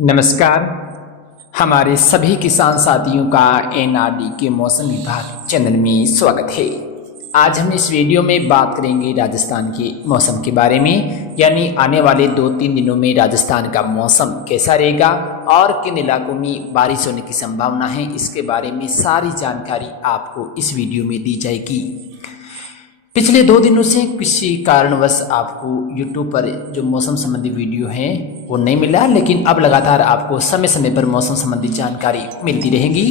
नमस्कार। हमारे सभी किसान साथियों का एनआरडी के मौसम विभाग चैनल में स्वागत है। आज हम इस वीडियो में बात करेंगे राजस्थान के मौसम के बारे में, यानी आने वाले 2-3 दिनों में राजस्थान का मौसम कैसा रहेगा और किन इलाकों में बारिश होने की संभावना है। इसके बारे में सारी जानकारी आपको इस वीडियो में दी जाएगी। पिछले 2 दिनों से किसी कारणवश आपको YouTube पर जो मौसम संबंधी वीडियो है वो नहीं मिला, लेकिन अब लगातार आपको समय समय पर मौसम संबंधी जानकारी मिलती रहेगी।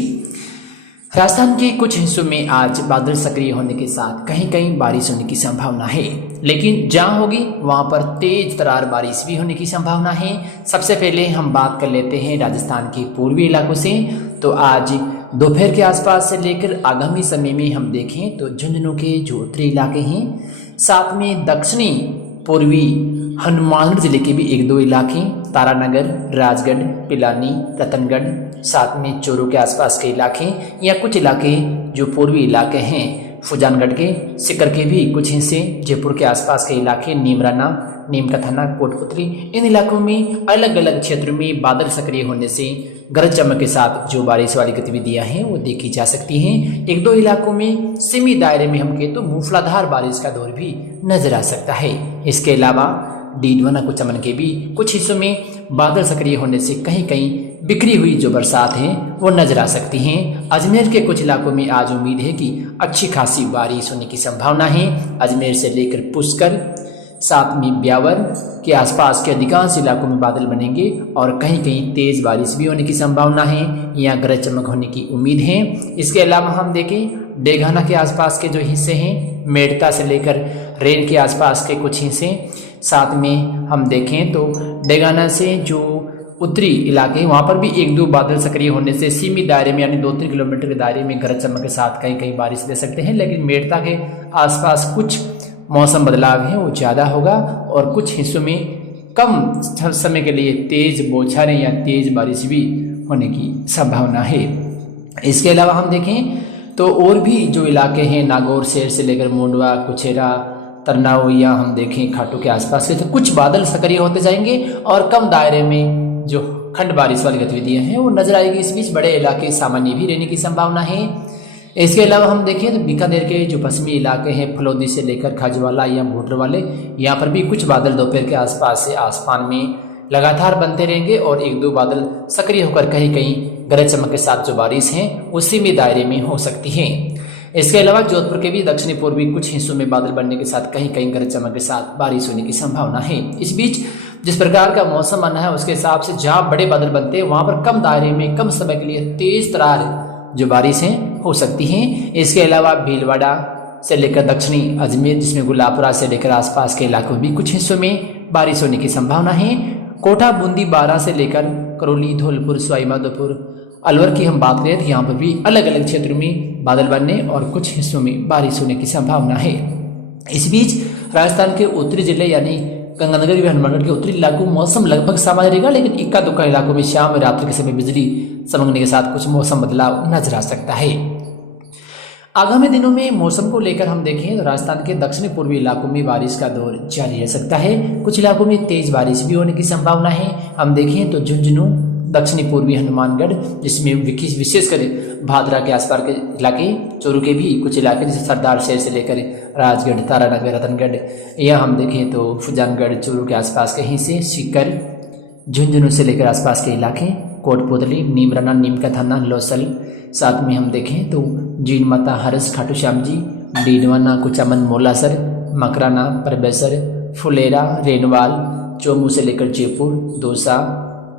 राजस्थान के कुछ हिस्सों में आज बादल सक्रिय होने के साथ कहीं कहीं बारिश होने की संभावना है, लेकिन जहां होगी वहां पर तेज तरार बारिश भी होने की संभावना है। सबसे पहले हम बात कर लेते हैं राजस्थान के पूर्वी इलाकों से। तो आज दोपहर के आसपास से लेकर आगामी समय में हम देखें तो झुंझुनू के जो उत्तरी इलाके हैं, साथ में दक्षिणी पूर्वी हनुमानगढ़ जिले के भी 1-2 इलाके, तारानगर, राजगढ़, पिलानी, रतनगढ़, साथ में चोरू के आसपास के इलाके या कुछ इलाके जो पूर्वी इलाके हैं फुजानगढ़ के, सिकर के भी कुछ हिस्से, जयपुर के आसपास के इलाके, नीमराना, नीम का थाना, कोटपुतली, इन इलाकों में अलग अलग क्षेत्रों में बादल सक्रिय होने से गरज चमक के साथ जो बारिश वाली गतिविधियां हैं वो देखी जा सकती हैं। 1-2 इलाकों में सीमित दायरे में हम कहें तो मूसलाधार बारिश का दौर भी नजर आ सकता है। इसके अलावा डीडवाना को चमन के भी कुछ हिस्सों में बादल सक्रिय होने से कहीं कहीं बिखरी हुई जो बरसात है वो नजर आ सकती हैं। अजमेर के कुछ इलाकों में आज उम्मीद है कि अच्छी खासी बारिश होने की संभावना है। अजमेर से लेकर पुष्कर, साथ में ब्यावर के आसपास के अधिकांश इलाकों में बादल बनेंगे और कहीं कहीं तेज बारिश भी होने की संभावना है या गरज चमक होने की उम्मीद है। इसके अलावा हम देखें डेगाना के आसपास के जो हिस्से हैं, मेड़ता से लेकर रेन के आसपास के कुछ हिस्से, साथ में हम देखें तो डेगाना से जो उत्तरी इलाके वहाँ पर भी 1-2 बादल सक्रिय होने से सीमित दायरे में यानी 2-3 किलोमीटर के दायरे में गरज चमक के साथ कहीं कहीं बारिश दे सकते हैं। लेकिन मेड़ता के आसपास कुछ मौसम बदलाव है वो ज़्यादा होगा और कुछ हिस्सों में कम समय के लिए तेज बौछारें या तेज बारिश भी होने की संभावना है। इसके अलावा हम देखें तो और भी जो इलाके हैं नागौर शहर से लेकर मोंडवा, कुछेरा, तरनाऊ या हम देखें खाटू के आसपास के, तो कुछ बादल सक्रिय होते जाएंगे और कम दायरे में जो खंड बारिश वाली गतिविधियां हैं वो नजर आएगी। इस बीच बड़े इलाके सामान्य भी रहने की संभावना है। इसके अलावा हम देखें तो बीकानेर के जो पश्चिमी इलाके हैं फलौदी से लेकर खाजवाला या भोटर वाले, यहाँ पर भी कुछ बादल दोपहर के आसपास से आसमान में लगातार बनते रहेंगे और 1-2 बादल सक्रिय होकर कहीं कहीं गरज चमक के साथ जो बारिश है उसी में दायरे में हो सकती है। इसके अलावा जोधपुर के भी दक्षिणी पूर्वी कुछ हिस्सों में बादल बनने के साथ कहीं कहीं गरज चमक के साथ बारिश होने की संभावना है। इस बीच जिस प्रकार का मौसम बना है उसके हिसाब से जहां बड़े बादल बनते हैं वहां पर कम दायरे में कम समय के लिए तेज तरार जो बारिश है हो सकती है। इसके अलावा भीलवाड़ा से लेकर दक्षिणी अजमेर, जिसमें गुलाबपुरा से लेकर आसपास के इलाकों में भी कुछ हिस्सों में बारिश होने की संभावना है। कोटा, बूंदी, बारा से लेकर करौली, धौलपुर, सवाई माधोपुर, अलवर की हम बात करें तो यहाँ पर भी अलग अलग क्षेत्रों में बादल बनने और कुछ हिस्सों में बारिश होने की संभावना है। इस बीच राजस्थान के उत्तरी जिले यानी गंगानगर व हनुमानगढ़ के उत्तरी इलाकों में मौसम लगभग सामान्य रहेगा, लेकिन इक्का दुक्का इलाकों में शाम और रात्रि के समय बिजली चमकने के साथ कुछ मौसम बदलाव नजर आ सकता है। आगामी दिनों में मौसम को लेकर हम देखें तो राजस्थान के दक्षिणी पूर्वी इलाकों में बारिश का दौर जारी रह सकता है। कुछ इलाकों में तेज बारिश भी होने की संभावना है। हम देखें तो झुंझुनू, दक्षिणी पूर्वी हनुमानगढ़, जिसमें विशेषकर भादरा के आसपास के इलाके, चोरू के भी कुछ इलाके जैसे सरदार शहर से लेकर राजगढ़, तारानगर, रतनगढ़, या हम देखें तो फुजानगढ़, चोरू के आसपास के हिस्से, सीकर, झुंझुनू से लेकर आसपास के इलाके, कोटपुतली, नीमराना, नीम का थाना, लोसल, साथ में हम देखें तो जीन माता, हरस, खाटू श्याम जी, डीडवाना, कुचामन, मोलासर, मकराना, परबेसर, फुलेरा, रेनवाल, चोमू से लेकर जयपुर, दौसा,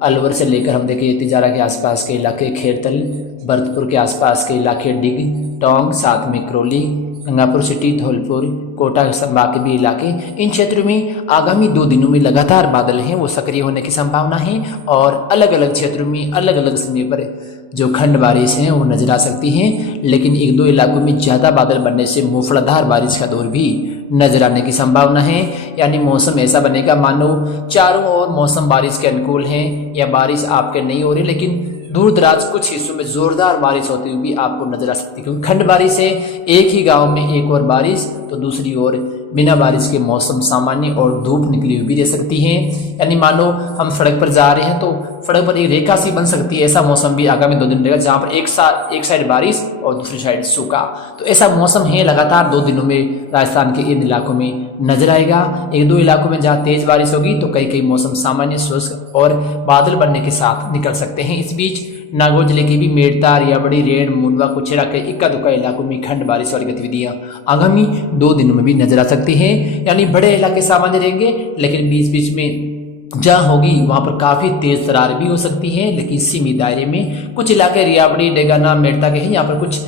अलवर से लेकर हम देखें तिजारा के आसपास के इलाके, खेरतल, भरतपुर के आसपास के इलाके, डिग, टोंक, साथ में करौली, गंगापुर सिटी, धौलपुर, कोटा संभाग के भी इलाके, इन क्षेत्रों में आगामी 2 दिनों में लगातार बादल हैं वो सक्रिय होने की संभावना है और अलग अलग क्षेत्रों में अलग अलग समय पर जो खंड बारिश है वो नजर आ सकती है। लेकिन 1-2 इलाकों में ज़्यादा बादल बनने से मूसलाधार बारिश का दौर भी नजर आने की संभावना है। यानी मौसम ऐसा बनेगा मानो चारों ओर मौसम बारिश के अनुकूल है या बारिश आपके नहीं हो रही, लेकिन दूर दराज कुछ हिस्सों में जोरदार बारिश होती हुई भी आपको नजर आ सकती है। क्योंकि खंड बारिश है, एक ही गांव में एक और बारिश तो दूसरी ओर बिना बारिश के मौसम सामान्य और धूप निकली हुई भी रह सकती है। यानी मान लो हम सड़क पर जा रहे हैं तो सड़क पर एक रेखा सी बन सकती है। ऐसा मौसम भी आगामी 2 दिन रहेगा, जहाँ पर एक साइड बारिश और दूसरी साइड सूखा। तो ऐसा मौसम है लगातार 2 दिनों में राजस्थान के इन इलाकों में नजर आएगा। 1-2 इलाकों में जहाँ तेज बारिश होगी तो कई मोसम सामान्य शुष्क और बादल बनने के साथ निकल सकते हैं। इस बीच नागौर जिले के भी मेड़ता, रियाबड़ी, रेड, मुंडवा, कुचेरा के इक्का दुक्का इलाकों में खंड बारिश वाली गतिविधियां आगामी 2 दिनों में भी नजर आ सकती हैं। यानी बड़े इलाके सामान्य रहेंगे, लेकिन बीच बीच में जहाँ होगी वहां पर काफी तेज तरार भी हो सकती है, लेकिन सीमित दायरे में। कुछ इलाके रियाबड़ी, डेगाना, मेड़ता के हैं, यहाँ पर कुछ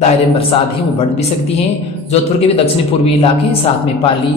दायरे में बरसात है वो बढ़ भी सकती है। जोधपुर के भी दक्षिणी पूर्वी इलाके, साथ में पाली,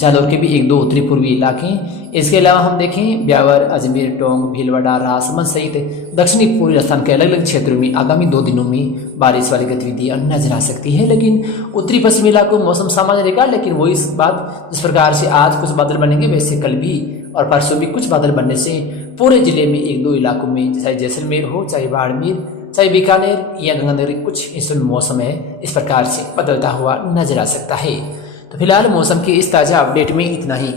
जालौर के भी 1-2 उत्तरी पूर्वी इलाके। इसके अलावा हम देखें ब्यावर, अजमेर, टोंक, भीलवाड़ा, राजसमंद सहित दक्षिणी पूर्वी राजस्थान के अलग अलग क्षेत्रों में आगामी 2 दिनों में बारिश वाली गतिविधियां नजर आ सकती है। लेकिन उत्तरी पश्चिमी इलाकों में मौसम सामान्य रहेगा, लेकिन वही बात जिस प्रकार से आज कुछ बादल बनेंगे वैसे कल भी और परसों भी कुछ बादल बनने से पूरे जिले में 1-2 इलाकों में, चाहे जैसलमेर हो, चाहे बाड़मेर, चाहे बीकानेर या गंगानगर, कुछ हिस्सों में मौसम है इस प्रकार से बदलता हुआ नजर आ सकता है। तो फिलहाल मौसम की इस ताज़ा अपडेट में इतना ही।